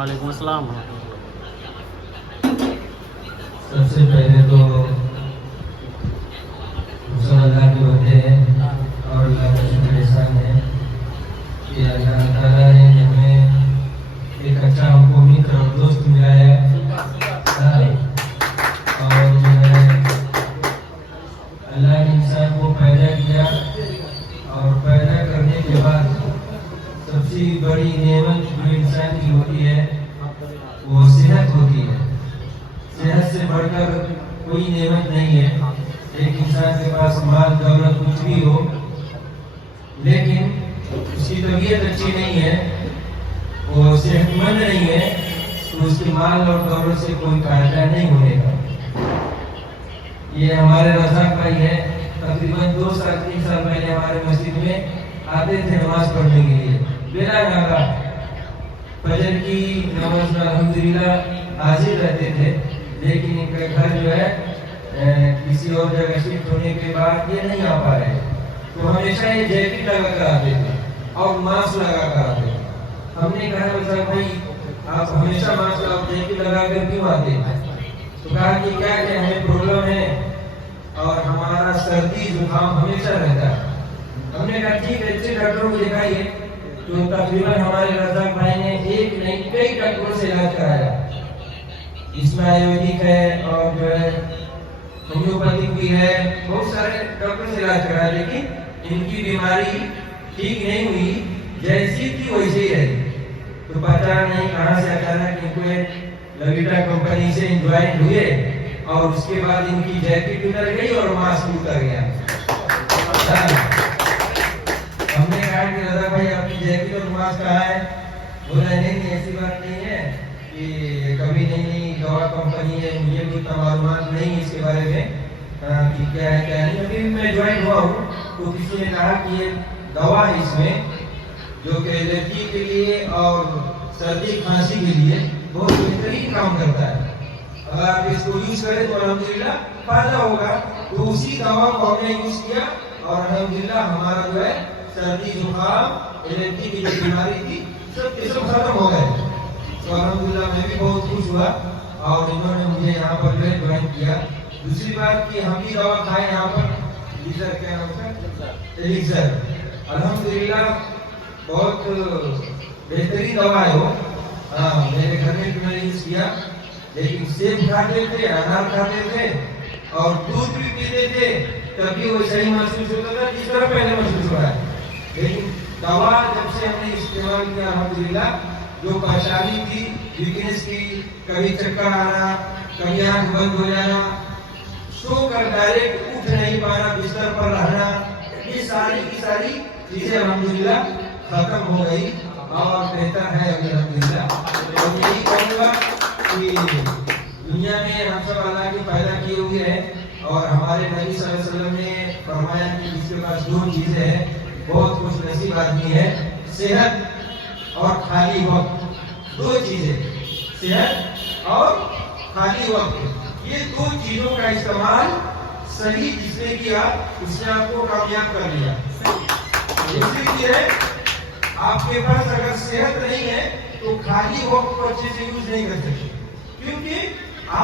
وعلیکم السلام ورحمۃ اللہ۔ سب سے پہلے تو سب اللہ کے بندے ہیں اور اللہ کا شکر احسان ہے کہ اللہ تعالیٰ نے ہمیں ایک اچھا ہم کو متر اور دوست ملا ہے، اور جو ہے اللہ نے انسان کو پیدا کیا اور پیدا کرنے کے بعد سب سے بڑی نعمت جو انسان کی ہوتی ہے وہ صحت ہوتی ہے۔ صحت سے بڑھ کر کوئی نعمت نہیں ہے۔ ایک انسان کے پاس مال دولت کچھ بھی ہو، لیکن اس کی طبیعت اچھی نہیں ہے، وہ صحت مند نہیں ہے، تو اس کے مال اور دولت سے کوئی فائدہ نہیں ہونے کا۔ یہ ہمارے رزاق بھائی ہے، تقریباً 2 سال 3 سال پہلے ہمارے مسجد میں آتے تھے نماز پڑھنے کے لیے، بلا ناغہ فجر کی نماز میں الحمدللہ حاضر رہتے تھے، لیکن ان کا گھر جو ہے کسی اور جگہ شفٹ ہونے کے بعد یہ نہیں آ پا رہے، تو ہمیشہ یہ جیکٹ لگا کر آتے تھے اور ماسک لگا کر آتے تھے۔ ہم نے کہا رزاق بھائی آپ ہمیشہ ماسک اور جیکٹ لگا کر کیوں آتے ہیں؟ تو کہا کہ کیا کہ ہمیں پرابلم ہے اور ہمارا سردی زکام ہمیشہ رہتا ہے۔ ہم نے کہا ٹھیک ہے، اچھے ڈاکٹروں کو دکھائیے۔ تو تقریباً ہمارے رزاق بھائی نے ایک نہیں کئی ڈاکٹروں سے علاج کرایا، اس میں آیورویدک ہے اور جو ہے ہومیوپیتھک بھی ہے، بہت سارے ڈاکٹر سے علاج کرایا، لیکن ان کی بیماری ٹھیک نہیں ہوئی، جیسی تھی ویسے ہی رہی۔ تو پتہ نہیں کہاں سے اچانک ان کو لویٹا کمپنی سے جوائن ہوئے اور اس کے بعد ان کی جیکٹ اتر گئی اور ماسک اتر گیا۔ ہم نے کہا کہ رضا بھائی آپ کی جیکٹ اور ماسک کہاں ہے؟ بولا نہیں ایسی بات نہیں ہے کہ کبھی نہیں، دوا کمپنی ہے، مجھے بھی اتنا معلومات نہیں اس کے بارے میں کہ کیا ہے کیا نہیں۔ ابھی میں جوائن ہوا ہوں تو کسی نے کہا کہ یہ دوا ہے اس میں جو کہ الرجی کے لیے اور سردی کھانسی کے لیے بہت بہترین کام کرتا ہے، اگر آپ اس کو یوز کریں تو الحمدللہ فائدہ ہوگا۔ تو اسی دوا کو ہم نے یوز کیا اور الحمدللہ ہمارا جو ہے سردی زکام الرجی کی جو بیماری تھی سب ختم ہو گئے۔ تو الحمدللہ میں بھی بہت خوش ہوا اور انہوں نے مجھے یہاں پر جو ہے جوائن کیا۔ دوسری بات کہ ہم بھی دوا کھائے یہاں پر، لیزر کیا نام ہے، لیزر، الحمدللہ بہت بہترین دوا ہے وہ۔ میرے گھر میں بھی میں نے یوز کیا، لیکن سیب کھاتے تھے، انار کھاتے تھے اور دودھ بھی پیتے تھے، تبھی وہ صحیح محسوس ہوتا تھا جس طرح پہلے محسوس ہو رہا ہے۔ لیکن دوا جب سے ہم نے استعمال کیا الحمدللہ جو پریشانی تھی ویکنس کی، کبھی چکر آنا، کبھی آنکھ بند ہو جانا، سو کر ڈائریکٹ اٹھ نہیں پانا، بستر پر رہنا، یہ ساری کی ساری چیزیں الحمدللہ ختم ہو گئی اور بہتر ہے الحمدللہ۔ اور یہی کہوں گا کہ دنیا میں ہم سب اللہ کی پیدا کی ہوئی ہے اور ہمارے نبی صلی اللہ علیہ وسلم نے فرمایا کہ جس کے پاس 2 چیزیں ہیں بہت خوش نصیب آدمی ہے، صحت اور خالی وقت۔ 2 چیزیں، صحت اور خالی وقت، یہ 2 چیزوں کا استعمال صحیح جس نے کیا اس نے آپ کو کامیاب کر لیا۔ دوسری چیز ہے آپ کے پاس اگر صحت نہیں ہے تو خالی وقت کو اچھے سے یوز نہیں کر سکتے، کیونکہ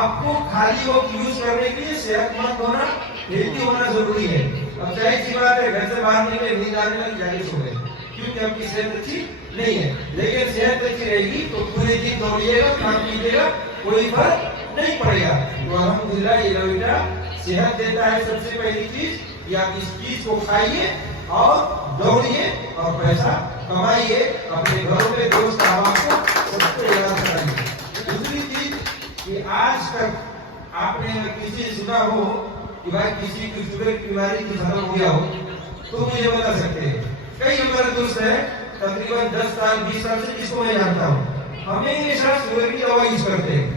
آپ کو خالی وقت یوز کرنے کے لیے صحت مند ہونا، ہیلتھی ہونا ضروری ہے۔ اب ظاہر سی بات ہے گھر سے باہر نکلے نیند آنے لگی جانے سو گئے، کیونکہ آپ کی صحت اچھی نہیں ہے، لیکن صحت اچھی رہے گی تو پورے دن دوڑیے گا، کھان پیجیے گا، کوئی فرق نہیں پڑے گا۔ تو الحمدللہ یہ لویٹا صحت دیتا ہے۔ سب سے پہلی چیز کہ آپ اس چیز کو کھائیے اور دوڑیے اور پیسہ کمائیے، اپنے گھروں میں دوست احباب کو سب کو یاد کرائیے۔ دوسری چیز کہ آج تک آپ نے کسی سے سنا ہو کہ بھائی کسی کی شوگر کی بیماری کی ختم ہو گیا ہو تو مجھے بتا سکتے ہیں۔ کئی ہمارے دوست ہیں تقریباً 10 سال 20 سال سے جس کو میں جانتا ہوں، ہمیشہ شوگر کی دوا یوز کرتے ہیں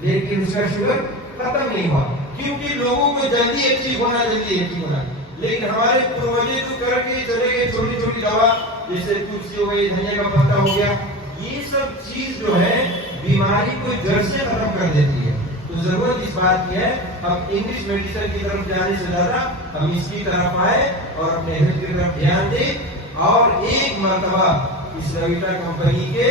لیکن اس کا شوگر ختم نہیں ہوا، کیونکہ لوگوں کو جلدی ایکٹیو ہونا، لیکن ہمارے پروجے جو کر کے چلے گئے چھوٹی چھوٹی دوا جیسے تلسی ہو گئی، دھنیا کا پتا ہو گیا، یہ سب چیز جو ہے بیماری کو جڑ سے ختم کر دیتی ہے۔ تو ضرورت اس بات کی ہے اب انگلش میڈیسن کی طرف جانے سے زیادہ ہم اس کی طرف آئے اور اپنے ہیلتھ کی طرف دھیان دیں اور ایک مرتبہ اس لویٹا کمپنی کے